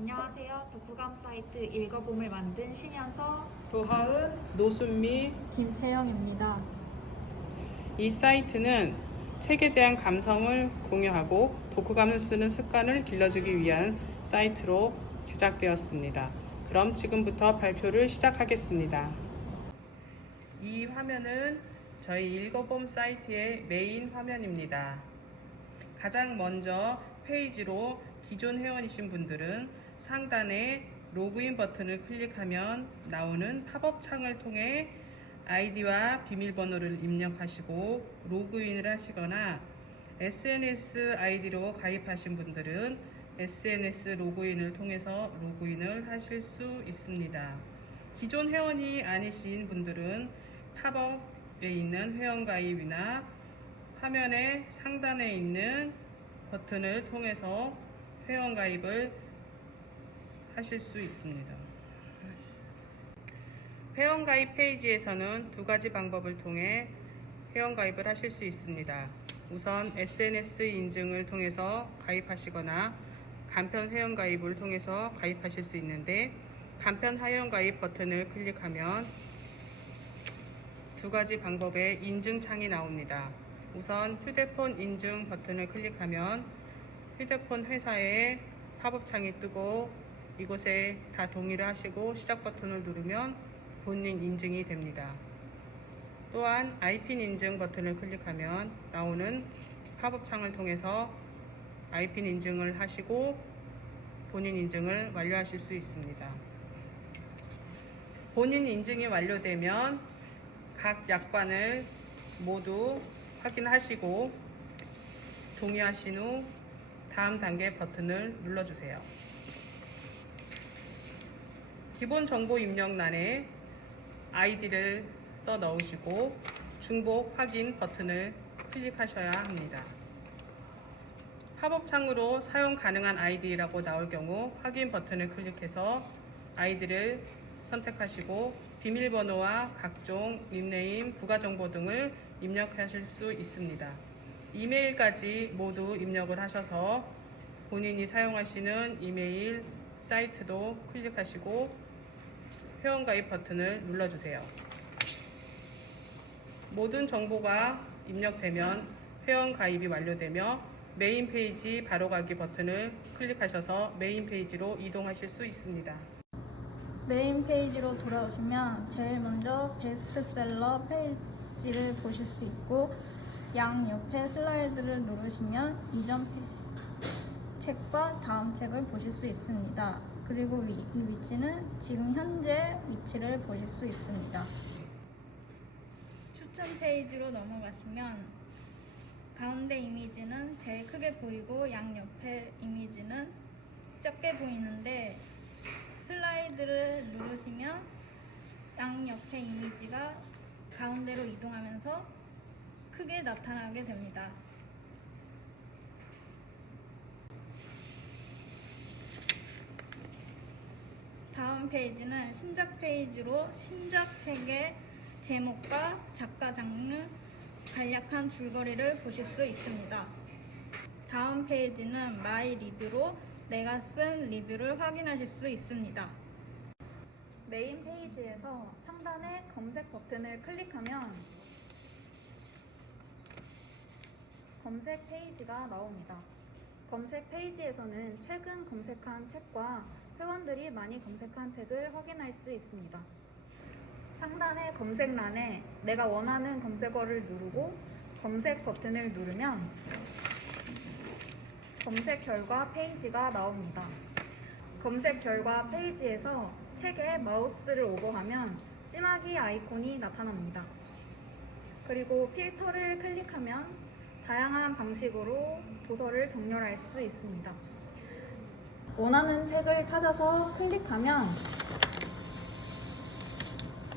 안녕하세요. 독후감 사이트 읽어봄을 만든 신현서, 도하은, 노순미. 김채영입니다. 이 사이트는 책에 대한 감성을 공유하고 독후감을 쓰는 습관을 길러주기 위한 사이트로 제작되었습니다. 그럼 지금부터 발표를 시작하겠습니다. 이 화면은 저희 읽어봄 사이트의 메인 화면입니다. 가장 먼저 페이지로 기존 회원이신 분들은 상단에 로그인 버튼을 클릭하면 나오는 팝업 창을 통해 아이디와 비밀번호를 입력하시고 로그인을 하시거나 SNS 아이디로 가입하신 분들은 SNS 로그인을 통해서 로그인을 하실 수 있습니다. 기존 회원이 아니신 분들은 팝업에 있는 회원가입이나 화면의 상단에 있는 버튼을 통해서 회원가입을 하실 수 있습니다. 회원가입 페이지에서는 두 가지 방법을 통해 회원가입을 하실 수 있습니다. 우선 SNS 인증을 통해서 가입하시거나 간편 회원가입을 통해서 가입하실 수 있는데, 간편 회원가입 버튼을 클릭하면 두 가지 방법의 인증창이 나옵니다. 우선 휴대폰 인증 버튼을 클릭하면 휴대폰 회사의 팝업창이 뜨고 이곳에 다 동의를 하시고 시작 버튼을 누르면 본인 인증이 됩니다. 또한 아이핀 인증 버튼을 클릭하면 나오는 팝업창을 통해서 아이핀 인증을 하시고 본인 인증을 완료하실 수 있습니다. 본인 인증이 완료되면 각 약관을 모두 확인하시고 동의하신 후 다음 단계 버튼을 눌러주세요. 기본 정보 입력란에 아이디를 써 넣으시고 중복 확인 버튼을 클릭하셔야 합니다. 팝업 창으로 사용 가능한 아이디라고 나올 경우 확인 버튼을 클릭해서 아이디를 선택하시고 비밀번호와 각종 닉네임, 부가정보 등을 입력하실 수 있습니다. 이메일까지 모두 입력을 하셔서 본인이 사용하시는 이메일 사이트도 클릭하시고 회원가입 버튼을 눌러주세요. 모든 정보가 입력되면 회원가입이 완료되며 메인 페이지 바로가기 버튼을 클릭하셔서 메인 페이지로 이동하실 수 있습니다. 메인 페이지로 돌아오시면 제일 먼저 베스트셀러 페이지를 보실 수 있고, 양옆에 슬라이드를 누르시면 이전 책과 다음 책을 보실 수 있습니다. 그리고 이 위치는 지금 현재 위치를 보실 수 있습니다. 추천 페이지로 넘어가시면 가운데 이미지는 제일 크게 보이고 양옆에 이미지는 작게 보이는데, 슬라이드를 누르시면 양옆에 이미지가 가운데로 이동하면서 크게 나타나게 됩니다. 다음 페이지는 신작 페이지로 신작 책의 제목과 작가 장르, 간략한 줄거리를 보실 수 있습니다. 다음 페이지는 마이 리뷰로 내가 쓴 리뷰를 확인하실 수 있습니다. 메인 페이지에서 상단의 검색 버튼을 클릭하면 검색 페이지가 나옵니다. 검색 페이지에서는 최근 검색한 책과 회원들이 많이 검색한 책을 확인할 수 있습니다. 상단의 검색란에 내가 원하는 검색어를 누르고 검색 버튼을 누르면 검색 결과 페이지가 나옵니다. 검색 결과 페이지에서 책에 마우스를 오버하면 찌마기 아이콘이 나타납니다. 그리고 필터를 클릭하면 다양한 방식으로 도서를 정렬할 수 있습니다. 원하는 책을 찾아서 클릭하면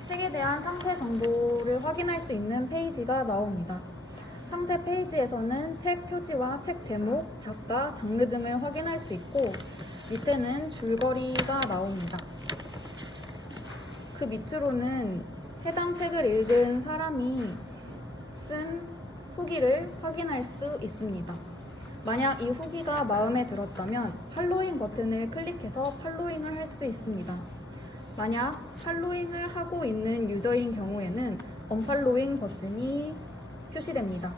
책에 대한 상세 정보를 확인할 수 있는 페이지가 나옵니다. 상세 페이지에서는 책 표지와 책 제목, 작가, 장르 등을 확인할 수 있고, 밑에는 줄거리가 나옵니다. 그 밑으로는 해당 책을 읽은 사람이 쓴 후기를 확인할 수 있습니다. 만약 이 후기가 마음에 들었다면 팔로잉 버튼을 클릭해서 팔로잉을 할 수 있습니다. 만약 팔로잉을 하고 있는 유저인 경우에는 언팔로잉 버튼이 표시됩니다.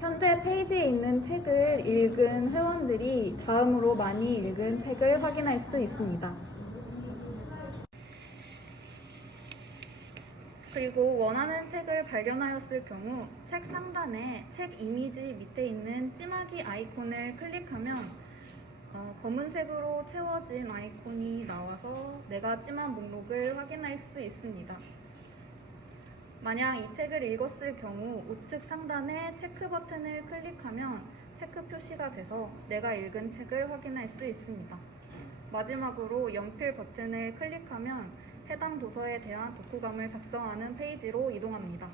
현재 페이지에 있는 책을 읽은 회원들이 다음으로 많이 읽은 책을 확인할 수 있습니다. 그리고 원하는 책을 발견하였을 경우 책 상단에 책 이미지 밑에 있는 찌마기 아이콘을 클릭하면 검은색으로 채워진 아이콘이 나와서 내가 찜한 목록을 확인할 수 있습니다. 만약 이 책을 읽었을 경우 우측 상단에 체크 버튼을 클릭하면 체크 표시가 돼서 내가 읽은 책을 확인할 수 있습니다. 마지막으로 연필 버튼을 클릭하면 해당 도서에 대한 독후감을 작성하는 페이지로 이동합니다.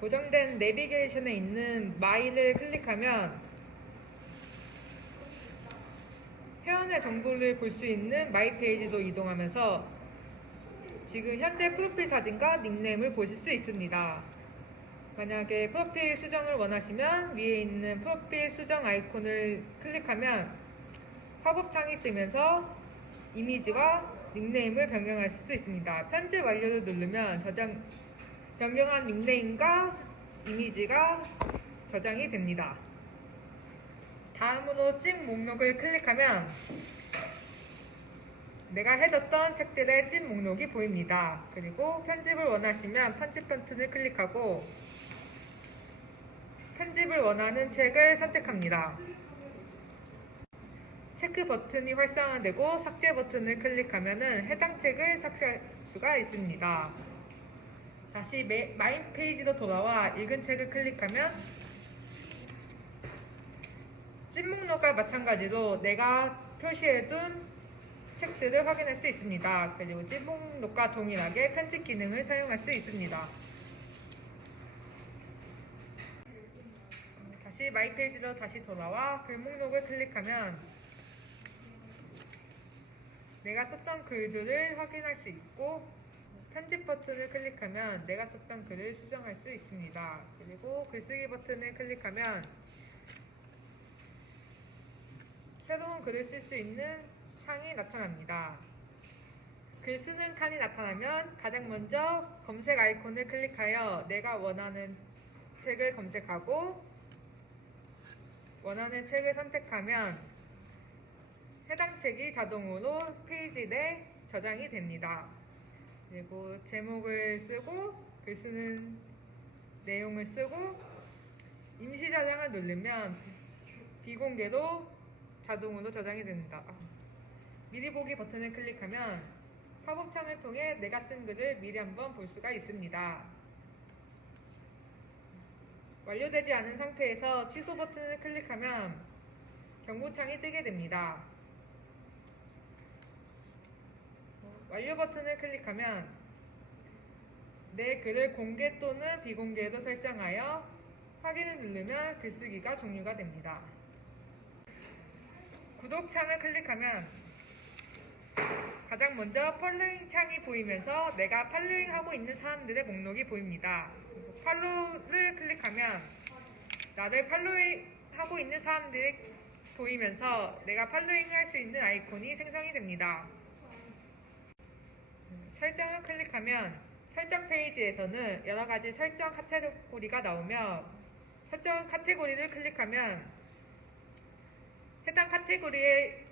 고정된 내비게이션에 있는 마이를 클릭하면 회원의 정보를 볼 수 있는 마이 페이지로 이동하면서 지금 현재 프로필 사진과 닉네임을 보실 수 있습니다. 만약에 프로필 수정을 원하시면 위에 있는 프로필 수정 아이콘을 클릭하면 팝업 창이 뜨면서 이미지와 닉네임을 변경하실 수 있습니다. 편집 완료를 누르면 변경한 닉네임과 이미지가 저장이 됩니다. 다음으로 찜 목록을 클릭하면 내가 해뒀던 책들의 찜 목록이 보입니다. 그리고 편집을 원하시면 편집 버튼을 클릭하고 편집을 원하는 책을 선택합니다. 체크 버튼이 활성화되고 삭제 버튼을 클릭하면 해당 책을 삭제할 수가 있습니다. 다시 마인 페이지로 돌아와 읽은 책을 클릭하면 찜 목록과 마찬가지로 내가 표시해둔 책들을 확인할 수 있습니다. 그리고 찜 목록과 동일하게 편집 기능을 사용할 수 있습니다. 다시 마이 페이지로 다시 돌아와 글 목록을 클릭하면 내가 썼던 글들을 확인할 수 있고 편집 버튼을 클릭하면 내가 썼던 글을 수정할 수 있습니다. 그리고 글쓰기 버튼을 클릭하면 새로운 글을 쓸 수 있는 창이 나타납니다. 글 쓰는 칸이 나타나면 가장 먼저 검색 아이콘을 클릭하여 내가 원하는 책을 검색하고 원하는 책을 선택하면 해당 책이 자동으로 페이지 내 저장이 됩니다. 그리고 제목을 쓰고 글 쓰는 내용을 쓰고 임시 저장을 누르면 비공개로 자동으로 저장이 됩니다. 미리 보기 버튼을 클릭하면 팝업 창을 통해 내가 쓴 글을 미리 한번 볼 수가 있습니다. 완료되지 않은 상태에서 취소 버튼을 클릭하면 경고창이 뜨게 됩니다. 완료 버튼을 클릭하면 내 글을 공개 또는 비공개로 설정하여 확인을 누르면 글쓰기가 종료가 됩니다. 구독 창을 클릭하면 가장 먼저 팔로잉 창이 보이면서 내가 팔로잉하고 있는 사람들의 목록이 보입니다. 팔로우를 클릭하면 나를 팔로잉하고 있는 사람들이 보이면서 내가 팔로잉할 수 있는 아이콘이 생성이 됩니다. 설정을 클릭하면 설정 페이지에서는 여러가지 설정 카테고리가 나오며 설정 카테고리를 클릭하면 해당 카테고리에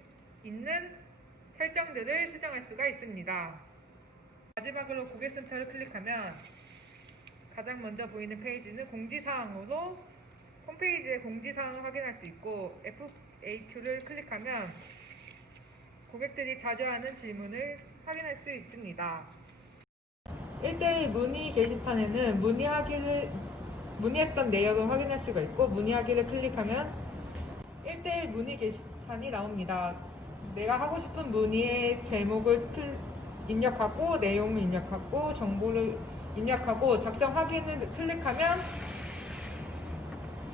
있는 설정들을 수정할 수가 있습니다. 마지막으로 고객센터를 클릭하면 가장 먼저 보이는 페이지는 공지사항으로 홈페이지의 공지사항을 확인할 수 있고 FAQ를 클릭하면 고객들이 자주 하는 질문을 확인할 수 있습니다. 1대1 문의 게시판에는 문의했던 내역을 확인할 수가 있고 문의하기를 클릭하면 1대1 문의 게시판이 나옵니다. 내가 하고 싶은 문의의 제목을 입력하고 내용을 입력하고 정보를 입력하고 작성 확인을 클릭하면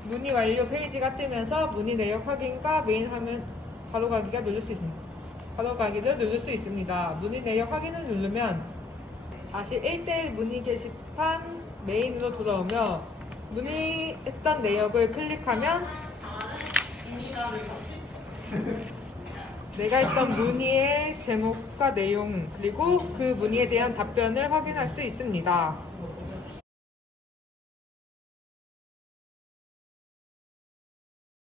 문의 완료 페이지가 뜨면서 문의 내역 확인과 메인 화면 바로가기를 누를 수 있습니다. 문의 내역 확인을 누르면 다시 1대1 문의 게시판 메인으로 돌아오며 문의했던 내역을 클릭하면 내가 했던 문의의 제목과 내용 그리고 그 문의에 대한 답변을 확인할 수 있습니다.